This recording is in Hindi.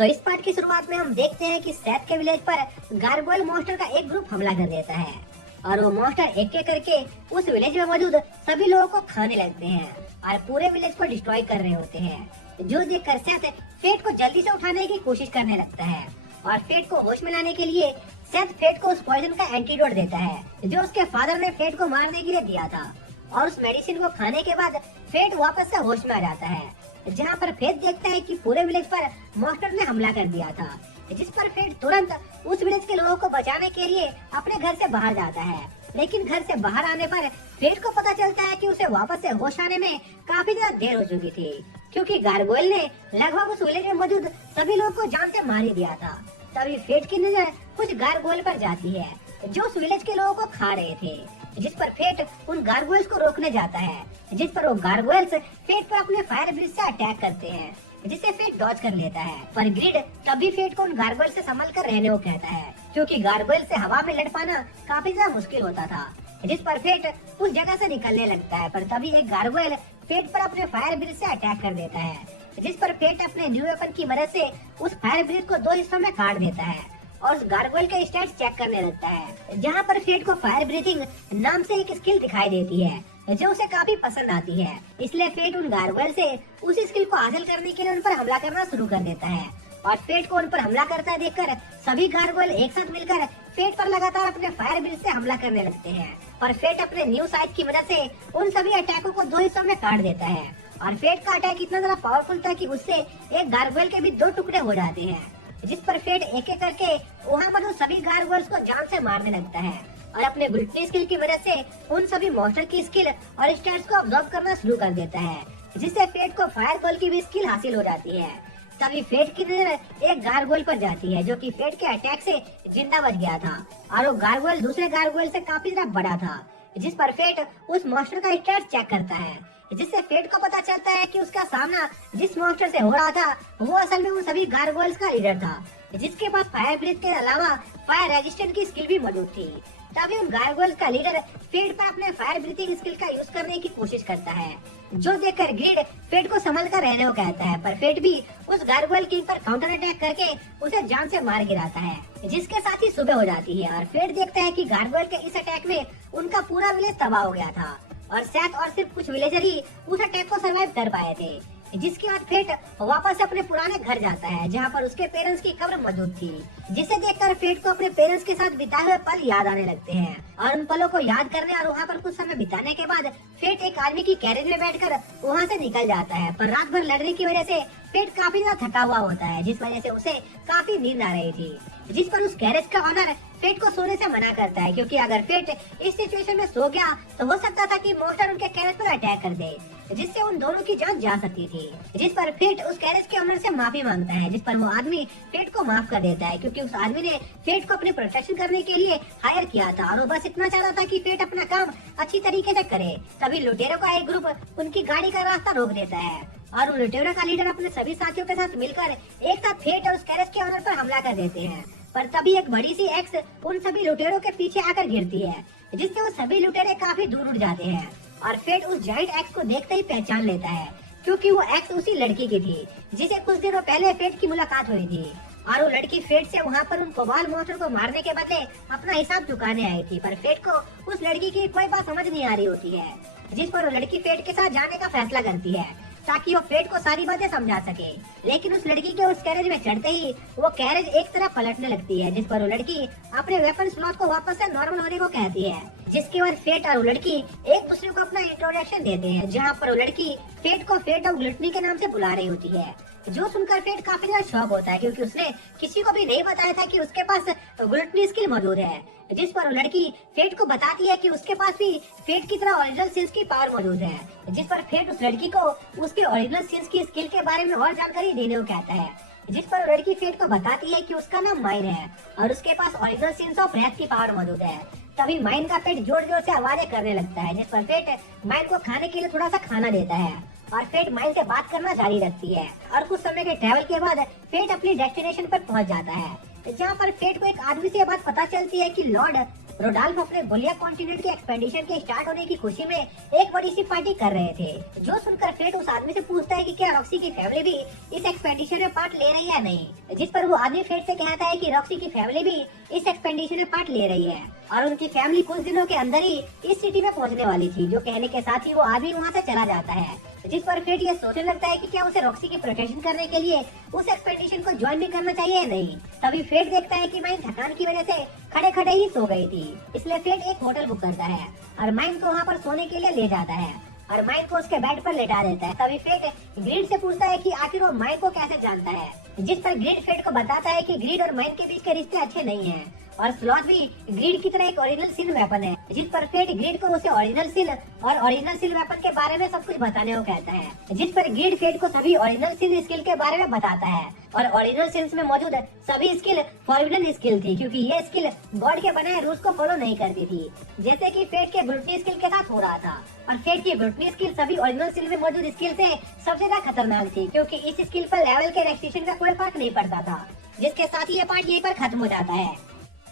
तो इस पार्ट की शुरुआत में हम देखते हैं कि सेथ के विलेज पर गार्गोयल मॉन्स्टर का एक ग्रुप हमला कर देता है और वो मॉन्स्टर एक एक करके उस विलेज में मौजूद सभी लोगों को खाने लगते हैं और पूरे विलेज को डिस्ट्रॉय कर रहे होते हैं। जो देखकर सेथ फेट को जल्दी से उठाने की कोशिश करने लगता है और फेट को होश में लाने के लिए सेथ फेट को उस पॉइजन का एंटीडोट देता है जो उसके फादर ने फेट को मारने के लिए दिया था। और उस मेडिसिन को खाने के बाद फेट वापस से होश में आ जाता है, जहाँ पर फेट देखता है कि पूरे विलेज पर मॉन्स्टर ने हमला कर दिया था, जिस पर फेट तुरंत उस विलेज के लोगों को बचाने के लिए अपने घर से बाहर जाता है। लेकिन घर से बाहर आने पर फेट को पता चलता है कि उसे वापस से होश आने में काफी ज्यादा देर हो चुकी थी, क्योंकि गार्गोयल ने लगभग उस विलेज में मौजूद सभी लोगों को जान से मार ही दिया था। तभी फेट की नजर कुछ गार्गोयल पर जाती है जो उस विलेज के लोगों को खा रहे थे, जिस पर फेट उन गार्गोयल्स को रोकने जाता है, जिस पर वो गार्गोयल्स फेट पर अपने फायर ब्रिज से अटैक करते हैं, जिसे फेट डॉज कर लेता है। पर ग्रिड तभी फेट को उन गार्गोयल से संभल कर रहने को कहता है, क्योंकि गार्गोयल से हवा में लड़ पाना काफी ज्यादा मुश्किल होता था, जिस पर फेट उस जगह से निकलने लगता है। पर तभी एक गार्गोयल फेट पर अपने फायर ब्रिज से अटैक कर देता है, जिस पर फेट अपने न्यू वेपन की मदद से उस फायर ब्रिज को 2 हिस्सों में काट देता है और उस गार्गोयल के स्टैट्स चेक करने लगता है, जहाँ पर फेट को फायर ब्रीथिंग नाम से एक स्किल दिखाई देती है जो उसे काफी पसंद आती है। इसलिए फेट उन गार्गोयल से उस स्किल को हासिल करने के लिए उन पर हमला करना शुरू कर देता है और फेट को उन पर हमला करता देखकर सभी गार्गोयल एक साथ मिलकर फेट पर लगातार अपने फायर ब्रिज से हमला करने लगते हैं। पर फेट अपने न्यू साइज की मदद से उन सभी अटैकों को 2 हिस्सों में काट देता है और फेट का अटैक इतना ज्यादा पावरफुल था कि उससे एक गार्गोयल के भी 2 टुकड़े हो जाते हैं, जिस पर फेट एक एक करके वहाँ मौजूद सभी गार्गोयल्स को जान से मारने लगता है और अपने ग्लूटनी स्किल की मदद से उन सभी मॉन्स्टर की स्किल और स्टैट्स को ऑब्जर्व करना शुरू कर देता है, जिससे फेट को फायर बॉल की भी स्किल हासिल हो जाती है। तभी फेट की नजर एक गार्गोयल पर जाती है जो कि फेट के अटैक से जिंदा बच गया था और वो गार्गोयल दूसरे गार्गोयल से काफी ज्यादा बड़ा था, जिस पर फेट उस मॉन्स्टर का स्टैट्स चेक करता है, जिससे फेट को पता चलता है कि उसका सामना जिस मॉन्स्टर से हो रहा था वो असल में उन सभी गार्गोयल्स का लीडर था, जिसके पास फायर ब्रीथ के अलावा फायर रेजिस्टेंट की स्किल भी मौजूद थी। तभी उन गार्गोयल्स का लीडर फेट पर अपने फायर ब्रीथिंग स्किल का यूज करने की कोशिश करता है, जो देखकर ग्रिड फेट को संभल कर रहने को कहता है। पर फेट भी उस गार्गोयल किंग पर काउंटर अटैक करके उसे जान से मार गिराता है, जिसके साथ ही सुबह हो जाती है और फेट देखता है कि गार्गोयल के इस अटैक में उनका पूरा विलेज तबाह हो गया था और सेथ और सिर्फ कुछ विलेजर ही उस अटैक को सरवाइव कर पाए थे। जिसके बाद फेट वापस से अपने पुराने घर जाता है, जहाँ पर उसके पेरेंट्स की कब्र मौजूद थी, जिसे देखकर फेट को अपने पेरेंट्स के साथ बिताए हुए पल याद आने लगते हैं और उन पलों को याद करने और वहाँ पर कुछ समय बिताने के बाद फेट एक आदमी की कैरेज में बैठकर वहाँ से निकल जाता है। पर रात भर लड़ने की वजह से फेट काफी ज्यादा थका हुआ होता है, जिस वजह से उसे काफी नींद आ रही थी, जिस पर उस कैरेज का ऑनर फेट को सोने से मना करता है, क्योंकि अगर फेट इस सिचुएशन में सो गया तो हो सकता था कि मॉन्स्टर उनके कैरेज पर अटैक कर दे, जिससे उन दोनों की जान जा सकती थी। जिस पर फेट उस कैरेज के ओनर से माफी मांगता है, जिस पर वो आदमी फेट को माफ कर देता है, क्योंकि उस आदमी ने फेट को अपनी प्रोटेक्शन करने के लिए हायर किया था और वो बस इतना चाहता था कि फेट अपना काम अच्छी तरीके से करे। तभी लुटेरों का एक ग्रुप उनकी गाड़ी का रास्ता रोक देता है और उन लुटेरों का लीडर अपने सभी साथियों के साथ मिलकर एक साथ फेट और उस कैरेज के ओनर पर हमला कर देते हैं। पर तभी एक बड़ी सी एक्स उन सभी लुटेरों के पीछे आकर गिरती है, जिससे वो सभी लुटेरे काफी दूर उड़ जाते हैं और फेट उस जाइंट एक्स को देखते ही पहचान लेता है, क्योंकि वो एक्स उसी लड़की की थी जिसे कुछ दिनों पहले फेट की मुलाकात हुई थी और वो लड़की फेट से वहाँ पर उन कोबाल मॉन्स्टर को मारने के बदले अपना हिसाब चुकाने आई थी। पर फेट को उस लड़की की कोई बात समझ नहीं आ रही होती है, जिस पर वो लड़की फेट के साथ जाने का फैसला करती है ताकि वो फेट को सारी बातें समझा सके। लेकिन उस लड़की के उस कैरेज में चढ़ते ही वो कैरेज एक तरफ पलटने लगती है, जिस पर वो लड़की अपने वेपन स्लॉट को वापस से नॉर्मल होने को कहती है, जिसके बाद फेट और वो लड़की एक दूसरे को अपना इंट्रोडक्शन देते हैं, जहाँ पर वो लड़की फेट को फेट ऑफ ग्लूटनी के नाम से बुला रही होती है, जो सुनकर फेट काफी ज्यादा शॉक होता है, क्योंकि उसने किसी को भी नहीं बताया था कि उसके पास ग्लूटनी स्किल मौजूद है। जिस पर वो लड़की फेट को बताती है कि उसके पास भी फेट की तरह ओरिजिनल सिंस की पावर मौजूद है, जिस पर फेट उस लड़की को उसकी ओरिजिनल सिंस की स्किल के बारे में और जानकारी देने को कहता है, जिस पर वो लड़की फेट को बताती है कि उसका नाम माइन है और उसके पास ओरिजिनल सिंस ऑफ रेथ की पावर मौजूद है। तभी माइन का पेट जोर जोर से आवाजें करने लगता है, जिस पर फेट माइन को खाने के लिए थोड़ा सा खाना देता है और फेट माइन से बात करना जारी रखती है और कुछ समय के ट्रैवल के बाद फेट अपनी डेस्टिनेशन पर पहुंच जाता है, जहाँ पर फेट को एक आदमी से बात पता चलती है कि लॉर्ड रोडाल्फ अपने गुलिया कॉन्टिनेंट के एक्सपेडिशन के स्टार्ट होने की खुशी में एक बड़ी सी पार्टी कर रहे थे। जो सुनकर फेट उस आदमी से पूछता है कि क्या रॉक्सी की फैमिली भी इस एक्सपेडिशन में पार्ट ले रही है या नहीं, जिस पर वो आदमी फेट से कहता है कि रॉक्सी की फैमिली भी इस एक्सपेडिशन में पार्ट ले रही है और उनकी फैमिली कुछ दिनों के अंदर ही इस सिटी में पहुंचने वाली थी। जो कहने के साथ ही वो आदमी वहां से चला जाता है, जिस पर फेट ये सोचने लगता है कि क्या उसे रॉक्सी की प्रोटेक्शन करने के लिए उस एक्सपेडिशन को ज्वाइन भी करना चाहिए या नहीं। तभी फेट देखता है कि माइन थकान की वजह से खड़े खड़े ही सो गई थी, इसलिए फेट एक होटल बुक करता है और माइन को वहाँ पर सोने के लिए ले जाता है और माइन को उसके बेड पर लेटा देता है। तभी फेट ग्रीड से पूछता है कि आखिर वो माइन को कैसे जानता है, जिस पर ग्रीड फेट को बताता है कि ग्रीड और माइन के बीच के रिश्ते अच्छे नहीं हैं और स्लॉथ भी ग्रीड की तरह एक ओरिजिनल सिल वेपन है। जिस पर फेट ग्रीड को उसे ओरिजिनल सिल और ओरिजिनल सिल वेपन के बारे में सब कुछ बताने को कहता है, जिस पर ग्रीड फेट को सभी ओरिजिनल सिल स्किल के बारे में बताता है और ओरिजिनल सिल्स में मौजूद सभी स्किल फॉरबिडन स्किल थी, क्योंकि ये स्किल गॉड के बनाए रूल्स को फॉलो नहीं करती थी, जैसे कि फेट के ब्रूटनी स्किल के साथ हो रहा था। और फेट की ब्रूटनी स्किल सभी ओरिजिनल सिल में मौजूद स्किल से सबसे ज्यादा खतरनाक थी, क्योंकि इस स्किल पर लेवल के रेस्ट्रिक्शन का कोई फर्क नहीं पड़ता था। जिसके साथ ही ये पार्ट यहीं पर खत्म हो जाता है।